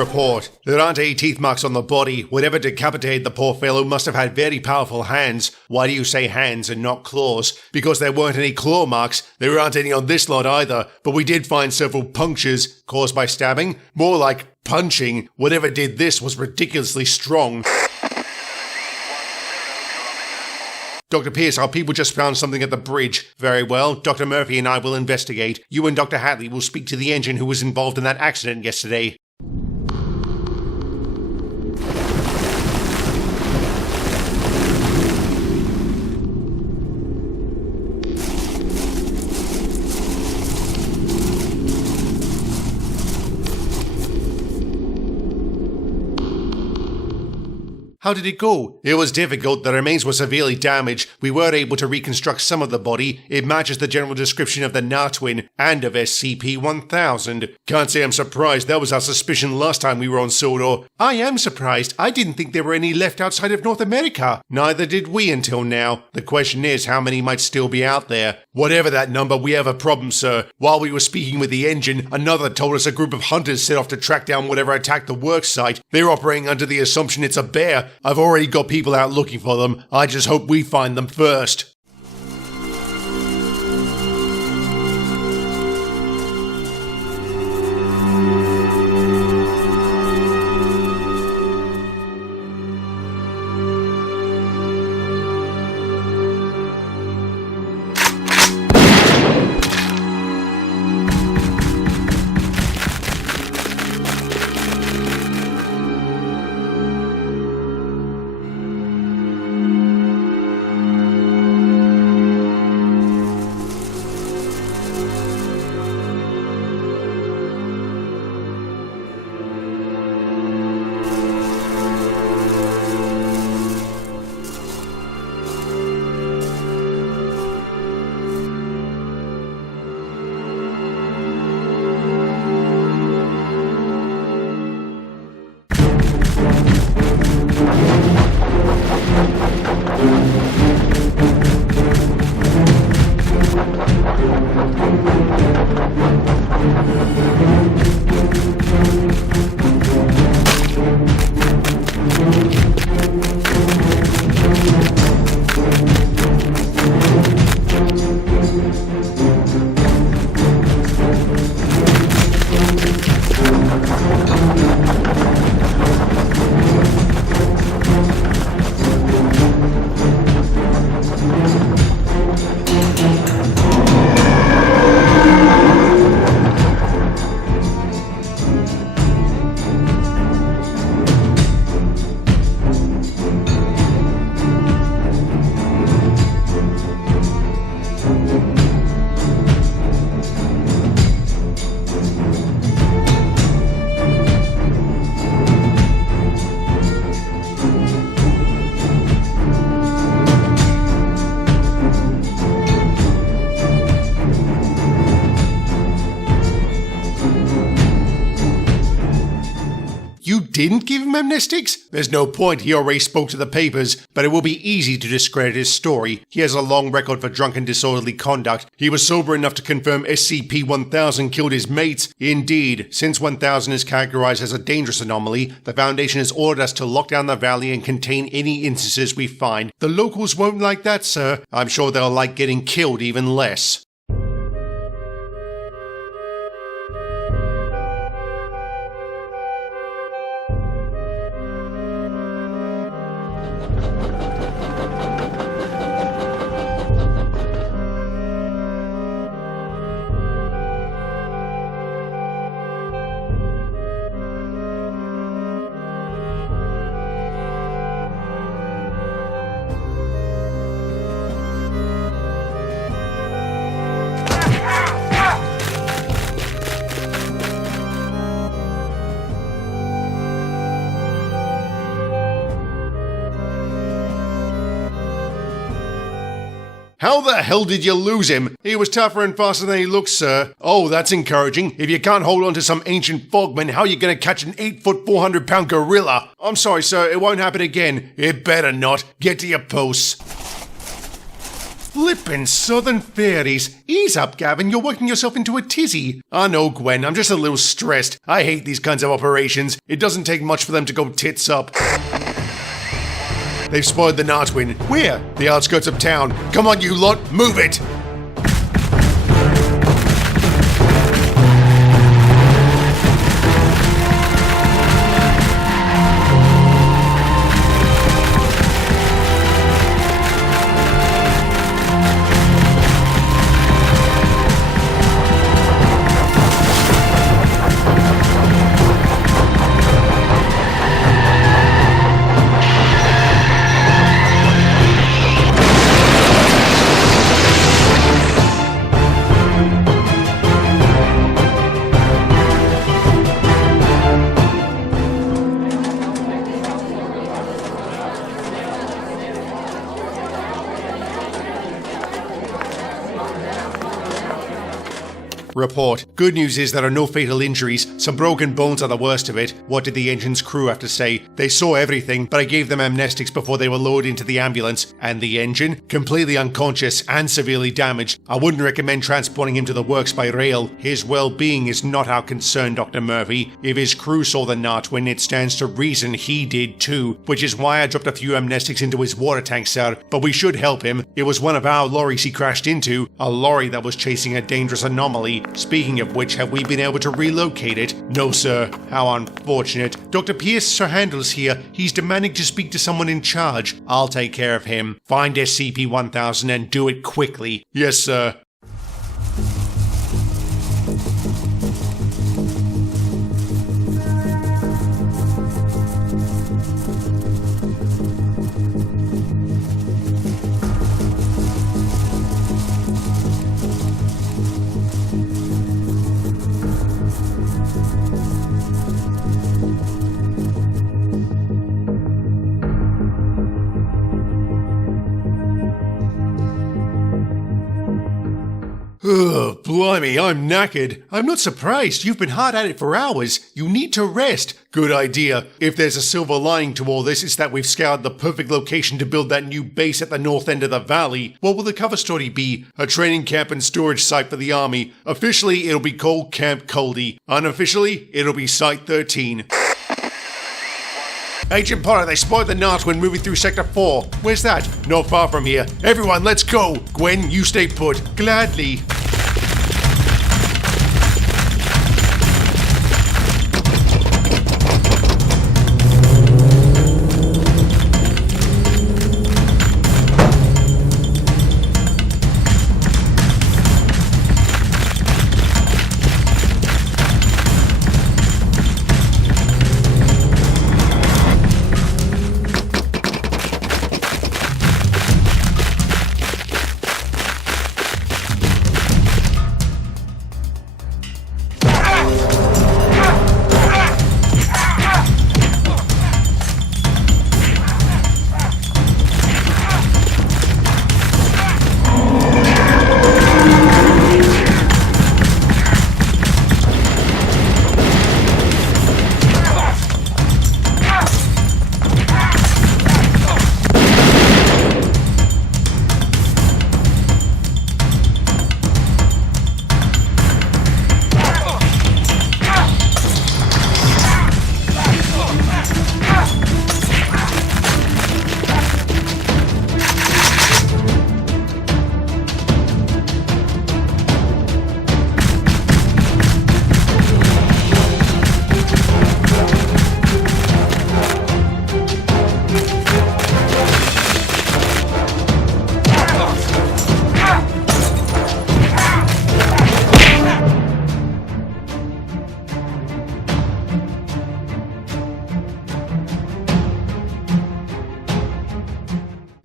Report. There aren't any teeth marks on the body. Whatever decapitated the poor fellow must have had very powerful hands. Why do you say hands and not claws? Because there weren't any claw marks. There aren't any on this lot either. But we did find several punctures caused by stabbing. More like punching. Whatever did this was ridiculously strong. Dr. Pierce, our people just found something at the bridge. Very well. Dr. Murphy and I will investigate. You and Dr. Hatley will speak to the engine who was involved in that accident yesterday. How did it go? It was difficult. The remains were severely damaged. We were able to reconstruct some of the body. It matches the general description of the Nartwin and of SCP-1000. Can't say I'm surprised. That was our suspicion last time we were on Sodor. I am surprised. I didn't think there were any left outside of North America. Neither did we until now. The question is how many might still be out there. Whatever that number, we have a problem, sir. While we were speaking with the engine, another told us a group of hunters set off to track down whatever attacked the work site. They're operating under the assumption it's a bear. I've already got people out looking for them. I just hope we find them first. didn't give him amnestics? There's no point, he already spoke to the papers, but it will be easy to discredit his story. He has a long record for drunken disorderly conduct. He was sober enough to confirm SCP-1000 killed his mates. Indeed, since 1000 is categorized as a dangerous anomaly, the Foundation has ordered us to lock down the valley and contain any instances we find. The locals won't like that, sir. I'm sure they'll like getting killed even less. How the hell did you lose him? He was tougher and faster than he looks, sir. Oh, that's encouraging. If you can't hold on to some ancient fogman, how are you going to catch an 8-foot, 400-pound gorilla? I'm sorry, sir. It won't happen again. It better not. Get to your posts. Flippin' southern fairies. Ease up, Gavin. You're working yourself into a tizzy. I know, Gwen. I'm just a little stressed. I hate these kinds of operations. It doesn't take much for them to go tits up. They've spoiled the Nartwin. Where? The outskirts of town. Come on, you lot, move it! Report. Good news is there are no fatal injuries. Some broken bones are the worst of it. What did the engine's crew have to say? They saw everything, but I gave them amnestics before they were loaded into the ambulance. And the engine? Completely unconscious and severely damaged. I wouldn't recommend transporting him to the works by rail. His well-being is not our concern, Dr. Murphy. If his crew saw the Nartwin, it stands to reason he did too. Which is why I dropped a few amnestics into his water tank, sir. But we should help him. It was one of our lorries he crashed into. A lorry that was chasing a dangerous anomaly. Speaking of which, have we been able to relocate it? No, sir. How unfortunate. Dr. Pierce Sirhandle's here. He's demanding to speak to someone in charge. I'll take care of him. Find SCP-1000 and do it quickly. Yes, sir. Ugh, blimey, I'm knackered. I'm not surprised. You've been hard at it for hours. You need to rest. Good idea. If there's a silver lining to all this, it's that we've scoured the perfect location to build that new base at the north end of the valley. What will the cover story be? A training camp and storage site for the army. Officially, it'll be called Camp Coldy. Unofficially, it'll be Site 13. Agent Potter, they spotted the Nartwin moving through Sector 4. Where's that? Not far from here. Everyone, let's go! Gwen, you stay put. Gladly.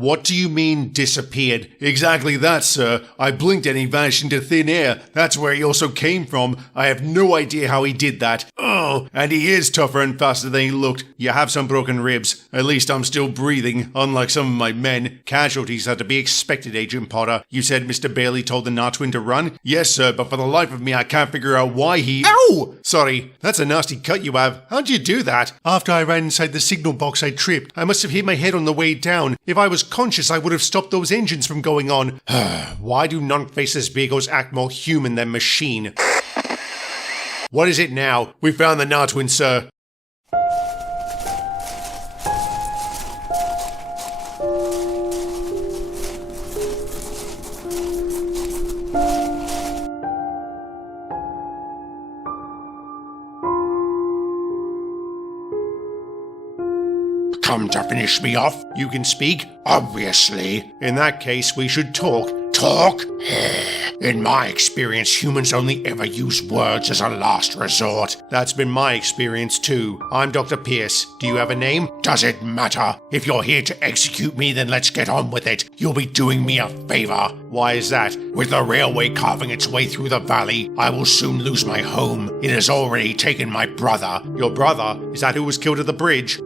What do you mean, disappeared? Exactly that, sir. I blinked and he vanished into thin air. That's where he also came from. I have no idea how he did that. Oh, and he is tougher and faster than he looked. You have some broken ribs. At least I'm still breathing, unlike some of my men. Casualties are to be expected, Agent Potter. You said Mr. Bailey told the Nartwin to run? Yes, sir, but for the life of me, I can't figure out why he— Ow! Sorry, that's a nasty cut you have. How'd you do that? After I ran inside the signal box, I tripped. I must have hit my head on the way down. If I was conscious, I would have stopped those engines from going on. Why do non-faceless vehicles act more human than machine? What is it now? We found the Nartwin, sir. Come to finish me off? You can speak? Obviously. In that case, we should talk. Talk? In my experience, humans only ever use words as a last resort. That's been my experience too. I'm Dr. Pierce. Do you have a name? Does it matter? If you're here to execute me, then let's get on with it. You'll be doing me a favor. Why is that? With the railway carving its way through the valley, I will soon lose my home. It has already taken my brother. Your brother? Is that who was killed at the bridge?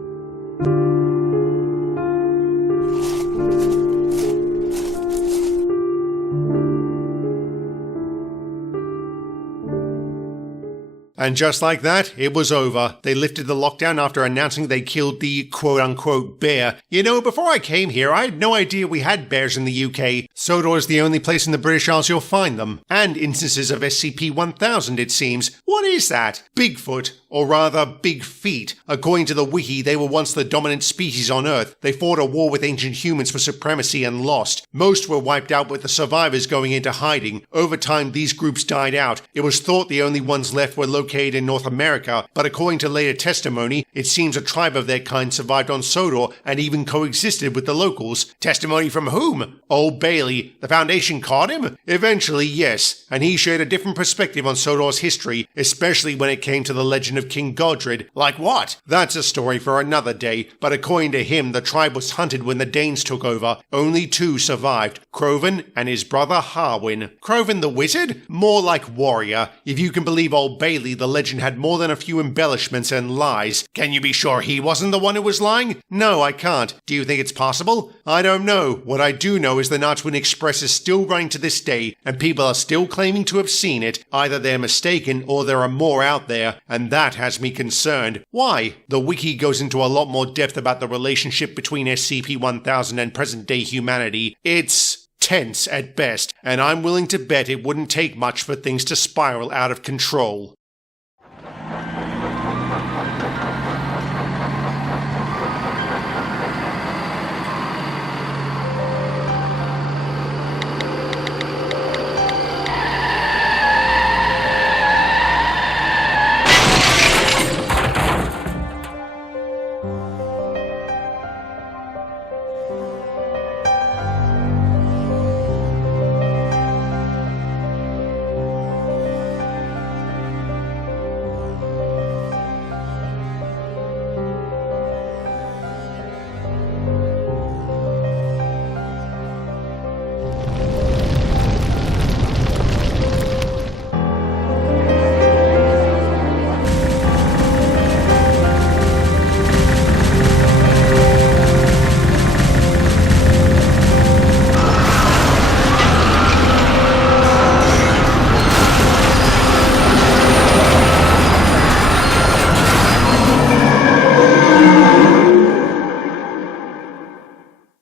And just like that, it was over. They lifted the lockdown after announcing they killed the quote-unquote bear. You know, before I came here, I had no idea we had bears in the UK. Sodor is the only place in the British Isles you'll find them. And instances of SCP-1000, it seems. What is that? Bigfoot. Or rather, big feet. According to the wiki, they were once the dominant species on Earth. They fought a war with ancient humans for supremacy and lost. Most were wiped out with the survivors going into hiding. Over time, these groups died out. It was thought the only ones left were located in North America, but according to later testimony, it seems a tribe of their kind survived on Sodor and even coexisted with the locals. Testimony from whom? Old Bailey. The Foundation caught him? Eventually, yes. And he shared a different perspective on Sodor's history, especially when it came to the legend of King Godred. Like what? That's a story for another day, but according to him, the tribe was hunted when the Danes took over. Only two survived, Croven and his brother Harwin. Croven the wizard? More like warrior. If you can believe Old Bailey, the legend had more than a few embellishments and lies. Can you be sure he wasn't the one who was lying? No, I can't. Do you think it's possible? I don't know. What I do know is the Nartwin Express is still running to this day, and people are still claiming to have seen it. Either they're mistaken or there are more out there, and that has me concerned. Why? The wiki goes into a lot more depth about the relationship between SCP-1000 and present-day humanity. It's tense at best, and I'm willing to bet it wouldn't take much for things to spiral out of control.